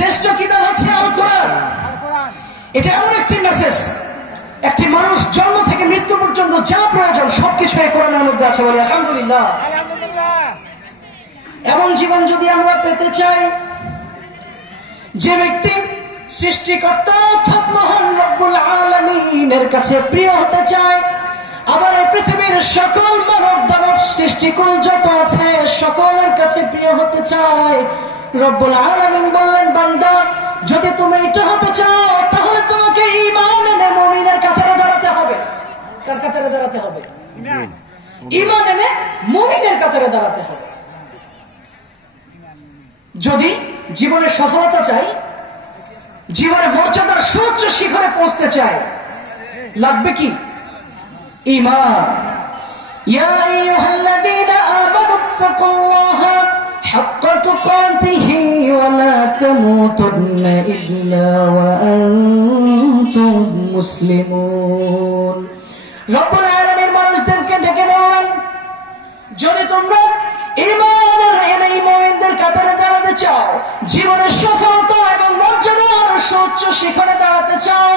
শ্রেষ্ঠ কিতাব হচ্ছে আল কোরআন। এটা এমন একটি মেসেজ, একটি মানুষ জন্ম থেকে মৃত্যু পর্যন্ত যা প্রয়োজন সবকিছু এই কোরআনের মধ্যে আছে, বলি আলহামদুলিল্লাহ। এমন জীবন যদি আমরা পেতে চাই, যে ব্যক্তি সৃষ্টিকর্তা অর্থাৎ মহান রব্বুল আলামিনের কাছে প্রিয় হতে চায়, আবার এই পৃথিবীর সকল মানব দানব সৃষ্টিকুল যত আছে সকলের কাছে প্রিয় হতে চায়, রব্বুল আলামিন বললেন, বান্দা যদি তুমি এটা হতে চাও তাহলে তোমাকে ঈমান এনে মুমিনের কাতারে দাঁড়াতে হবে। কার কাতারে দাঁড়াতে হবে? ঈমান এনে মুমিনের কাতারে দাঁড়াতে হবে। যদি জীবনে সফলতা চাই, জীবনে মর্যাদার সর্বোচ্চ শিখরে পৌঁছতে চাই, লাগবে কি? ঈমান। ইয়া আইয়ুহাল্লাযীনা আমানুত্তাকুল্লাহা হাক্কা তুকাতিহি ওয়া লা তামুতুন্না ইল্লা ওয়া আনতুম মুসলিমুন। রব্বুল আলামিন মানুষদেরকে ডেকে বললেন, যদি তোমরা ঈমানের এই মুমিনদের কাতারে দাঁড়াতে চাও, জীবনের সফলতা এবং মর্যাদার সর্বোচ্চ শিখরে দাঁড়াতে চাও,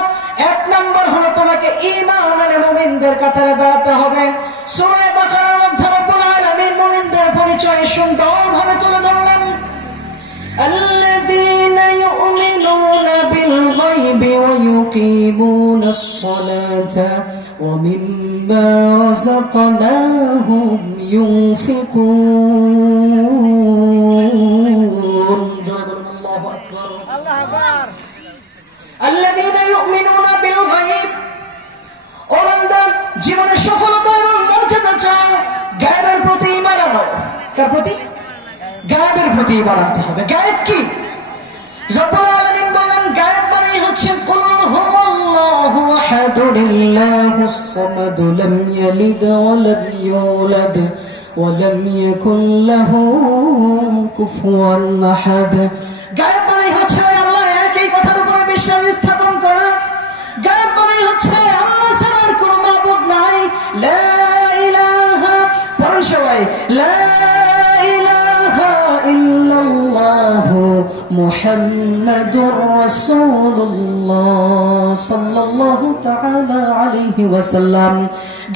এক নম্বর হলো তোমাকে ঈমানের মুমিনদের কাতারে দাঁড়াতে হবে। সূরা বাকারার মধ্যে রব্বুল আলামিন মুমিনদের পরিচয় সুন্দরভাবে তুলে ধরলেন, আল্লাযীনা ইউমিনুনা বিল গায়বি ওয়া ইউকিমুনাস সালাতা ওয়া মিম্মা রাযাকনাহুম ইউনফিকুন। আল্লাহু আকবার, আল্লাহু আকবার। আল্লাযীনা ইউমিনুনা বিল গায়ব, ও বান্দা জীবনের সফলতা এবং মর্যাদা চাও, গায়বের প্রতি ঈমান আনো। কার প্রতি? গায়বের প্রতি ঈমান আনতে হবে। গায়ব কি? রব্বুল আলামিন বলেন, গায়ব মানে হচ্ছে কুল হুয়াল্লাহু আহাদুল লাহুস সামাদ লাম ইয়ালিদ ওয়া লাম ইউলাদ ওয়া লাম ইয়াকুল লাহু কুফুয়ান আহাদ। গায়ব মানে হচ্ছে আল্লাহ এক, এই কথার উপরে বিশ্বাস স্থাপন করা। গায়ব মানে হচ্ছে আল্লাহ ছাড়া কোনো মাবুদ নাই। লা ইলাহা, পড়ুন সবাই, লা ইলাহা ইল্লাল্লাহু মুহাম্মাদুর রাসূলুল্লাহ সাল্লাল্লাহু তাআলা আলাইহি ওয়াসাল্লাম।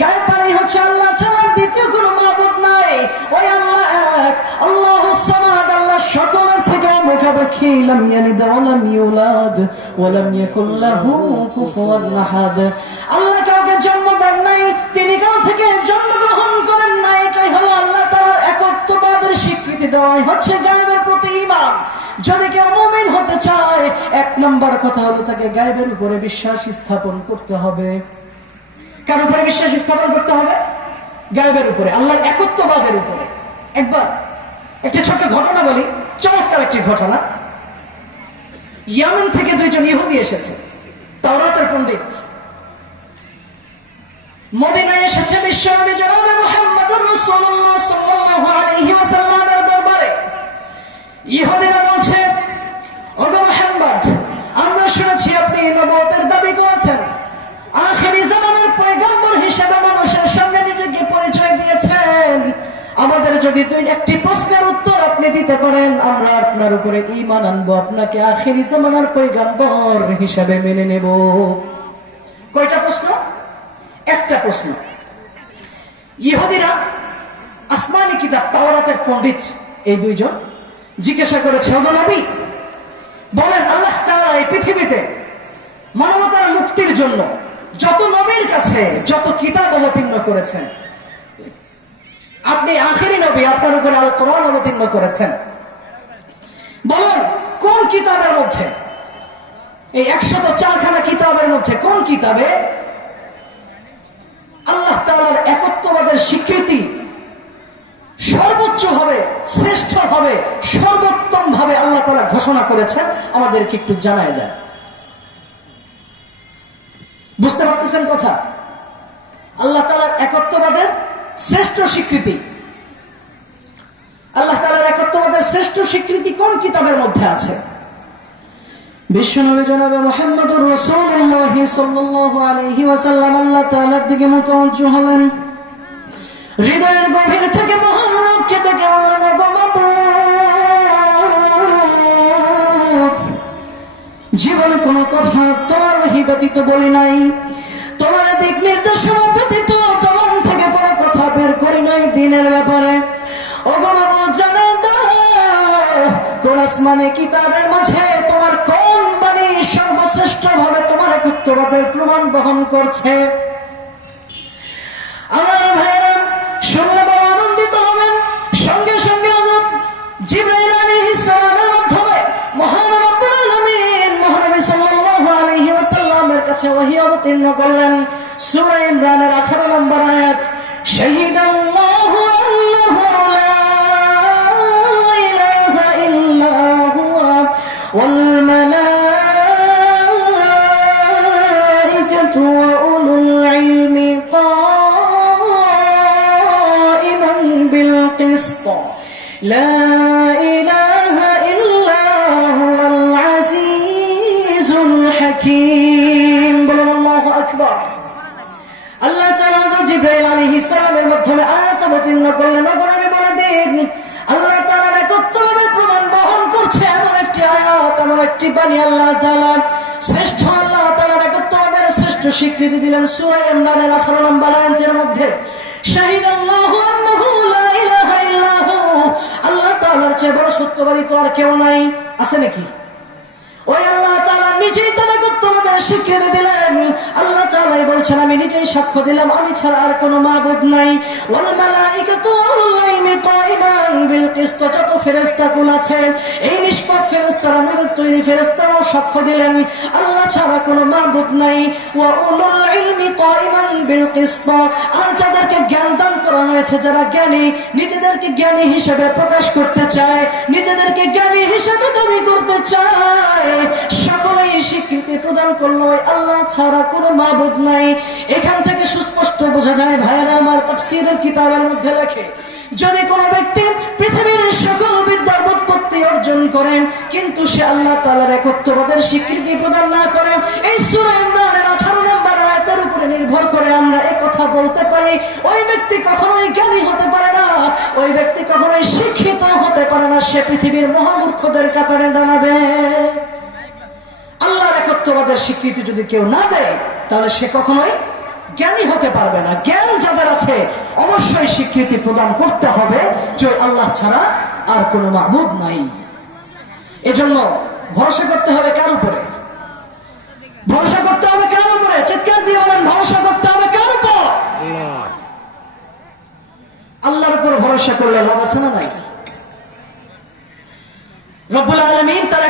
গায়ব মানে হচ্ছে আল্লাহ ছাড়া দ্বিতীয় কোনো মাবুদ নাই। ওই আল্লাহ এক, আল্লাহুস সামাদ, আল্লাহ সকলের থেকে মুখাপেক্ষী, লাম ইয়ালিদ ওয়া লাম ইউলাদ ওয়া লাম ইয়াকুল লাহু কুফুয়ান আহাদ। আল্লাহ কাউকে জন্ম দেন নাই, তিনি কাউ থেকে জন্মগ্রহণ করেন নাই। এটাই হলো আল্লাহ তাআলার একত্ববাদের স্বীকৃতি দেওয়াই হচ্ছে গায়বের প্রতি ঈমান। যদি কেউ মুমিন হতে চায়, এক নম্বর কথা হলো তাকে গায়বের উপরে বিশ্বাস স্থাপন করতে হবে। কার উপরে বিশ্বাস স্থাপন করতে হবে? গায়বের উপরে, আল্লাহর একত্ববাদের উপরে। একবার একটি ছোট্ট ঘটনা বলি, চমৎকার একটি ঘটনা। ইয়ামেন থেকে দুইজন ইহুদি এসেছে, তাওরাতের পণ্ডিত, মদিনায় এসেছে বিশ্বনবী জনাবে মুহাম্মদুর রাসূলুল্লাহ সাল্লাল্লাহু আলাইহি ওয়াসাল্লামের দরবারে। ইহুদিরা বলছে, ওগো মুহাম্মদ, আমরা শুনেছি আপনি নবুয়তের দাবি করেছেন, আখিরি জামানের পয়গম্বর হিসেবে মানুষের সামনে নিজেকে পরিচয় দিয়েছেন। আমাদের যদি একটি প্রশ্নের উত্তর আপনি দিতে পারেন, আমরা আপনার উপরে ঈমান আনবো, আপনাকে আখিরি জামানার পয়গম্বর হিসেবে মেনে নেব। কয়টা প্রশ্ন? একটা প্রশ্ন। ইহুদিরা আসমানি কিতাব তাওরাতের পণ্ডিত এই দুইজন জিজ্ঞাসা করেছে, ওগো নবী, বলেন আল্লাহ তাআলা এই পৃথিবীতে মানবতার মুক্তির জন্য যত নবীর কাছে যত কিতাব অবতীর্ণ করেছেন, আপনি আখেরি নবী, আপনার উপরে আল কোরআন অবতীর্ণ করেছেন, বলুন কোন কিতাবের মধ্যে, এই 104খানা কিতাবের মধ্যে কোন কিতাবে আল্লাহ তাআলার একত্ববাদের স্বীকৃতি সর্বোচ্চ ভাবে, শ্রেষ্ঠ ভাবে, সর্বোত্তম ভাবে আল্লাহ তাআলা ঘোষণা করেছেন, আমাদেরকে একটু জানায় দেয়। বুঝতে পারতেছেন কথা? আল্লাহ তাআলার একত্ববাদের শ্রেষ্ঠ স্বীকৃতি, আল্লাহ তাআলার একত্ববাদের শ্রেষ্ঠ স্বীকৃতি কোন কিতাবের মধ্যে আছে? বিশ্বনবী জনাবে মুহাম্মদুর রাসূলুল্লাহ সাল্লাল্লাহু আলাইহি ওয়াসাল্লাম আল্লাহ তাআলার দিকে মুতাওয়াজ্জিহ হলেন। হৃদয়ের গভীর থেকে মহান রবকে ডেকে বললেন, ওগো মাবুদ, জীবনে কোনো কথা তোমার ওহী ব্যতীত বলি নাই, তোমার দিক নির্দেশনা ব্যতীত জবান থেকে কোনো কথা বের করি নাই দিনের ব্যাপারে। ওগো মাবুদ জানাই দাও, কোন আসমানে কিতাবের মাঝে তোমার কোন বাণী সর্বশ্রেষ্ঠ ভাবে তোমার একত্ববাদের প্রমাণ বহন করছে। আমার ভাইরা শুনলে বড় আনন্দিত হবেন। সঙ্গে সঙ্গে হযরত জিবরাইল আলাইহিস সালামের মাধ্যমে মহান রব্বুল আলামিন মহানবী সাল্লাল্লাহু আলাইহি ওয়াসাল্লামের কাছে ওহী অবতীর্ণ করলেন। সূরা ইমরানের 18 নম্বর আয়াত, শাহিদাল্লাহু আন্নাহু লা ইলাহা ইল্লা হুয়া ওয়াল মালাইকাতু ওয়া উলুল ইলমি কাইমান বিল কিসত লা ইলাহা ইল্লা হুয়াল আজিজুল হাকীম। বলুন আল্লাহু আকবার। আল্লাহ তাআলা জিবরাইল আলাইহিস সালামের মাধ্যমে আয়াত অবতীর্ণ করলেন। নবী বলে দিন, আল্লাহ তাআলার একত্ববাদের প্রমাণ বহন করছে এমন একটি আয়াত, এমন একটি বাণী আল্লাহ তাআলা শ্রেষ্ঠ, আল্লাহ তাআলার একত্ববাদের শ্রেষ্ঠ স্বীকৃতি দিলেন সূরা ইমরানের 18 নম্বর আয়াতের মধ্যে। শাহিদাল্লাহু আন্নাহু লা ইলাহা ইল্লা হু, আল্লাহ তাআলার চেয়ে বড় সত্যবাদী তো আর কেউ নাই, আছে নাকি? ওই আল্লাহ তাআলা নিজেই তার একত্ববাদের স্বীকৃতি দিলেন। আল্লাহ তাআলাই বলছেন, আমি নিজেই সাক্ষ্য দিলাম আমি ছাড়া আর কোনো মাবুদ নাই। ওয়াল মালাইকাতু উলুল ইলমি কাইমান বিল কিসত, যত ফেরেশতাকুল আছে এই নিষ্পাপ ফেরেশতারা, নূরের তৈরি ফেরেশতারাও সাক্ষ্য দিলেন আল্লাহ ছাড়া কোনো মাবুদ নাই। ওয়া উলুল ইলমি কাইমান বিল কিসত, আর যাদেরকে জ্ঞান দান করা হয়েছে, যারা জ্ঞানী, নিজেদেরকে জ্ঞানী হিসেবে প্রকাশ করতে চায়, নিজেদেরকে জ্ঞানী হিসেবে দাবি করতে চায়, সকলেই স্বীকৃতি প্রদান করলো আল্লাহ ছাড়া কোনো মাবুদ নাই। এখান থেকে সুস্পষ্ট বোঝা যায় ভাইরা আমার, তাফসীরের কিতাবের মধ্যে লেখে, যদি কোনো ব্যক্তি পৃথিবীর সকল বিদ্যার ব্যুৎপত্তি অর্জন করে কিন্তু সে আল্লাহ তাআলার একত্ববাদের স্বীকৃতি প্রদান না করে, এই সূরা ইমরানের 18 নম্বর আয়াতের উপরে নির্ভর করে আমরা এই কথা বলতে পারি, ওই ব্যক্তি কখনোই জ্ঞানী হতে পারে না, ওই ব্যক্তি কখনোই শিক্ষিত হতে পারে না, সে পৃথিবীর মহামূর্খদের কাতারে দাঁড়াবে। আল্লাহর একত্ববাদের স্বীকৃতি যদি কেউ না দেয় তাহলে সে কখনোই জ্ঞানী হতে পারবে না। জ্ঞান যাদের আছে অবশ্যই স্বীকৃতি প্রদান করতে হবে যে আল্লাহ ছাড়া আর কোনো মাবুদ নাই। এজন্য ভরসা করতে হবে কার উপরে? ভরসা করতে হবে কার উপরে? চিৎকার দিয়ে বলেন, ভরসা করতে হবে কার উপর? আল্লাহর উপর ভরসা করলে লাভ আছে না নাই? রব্বুল আলামিন তার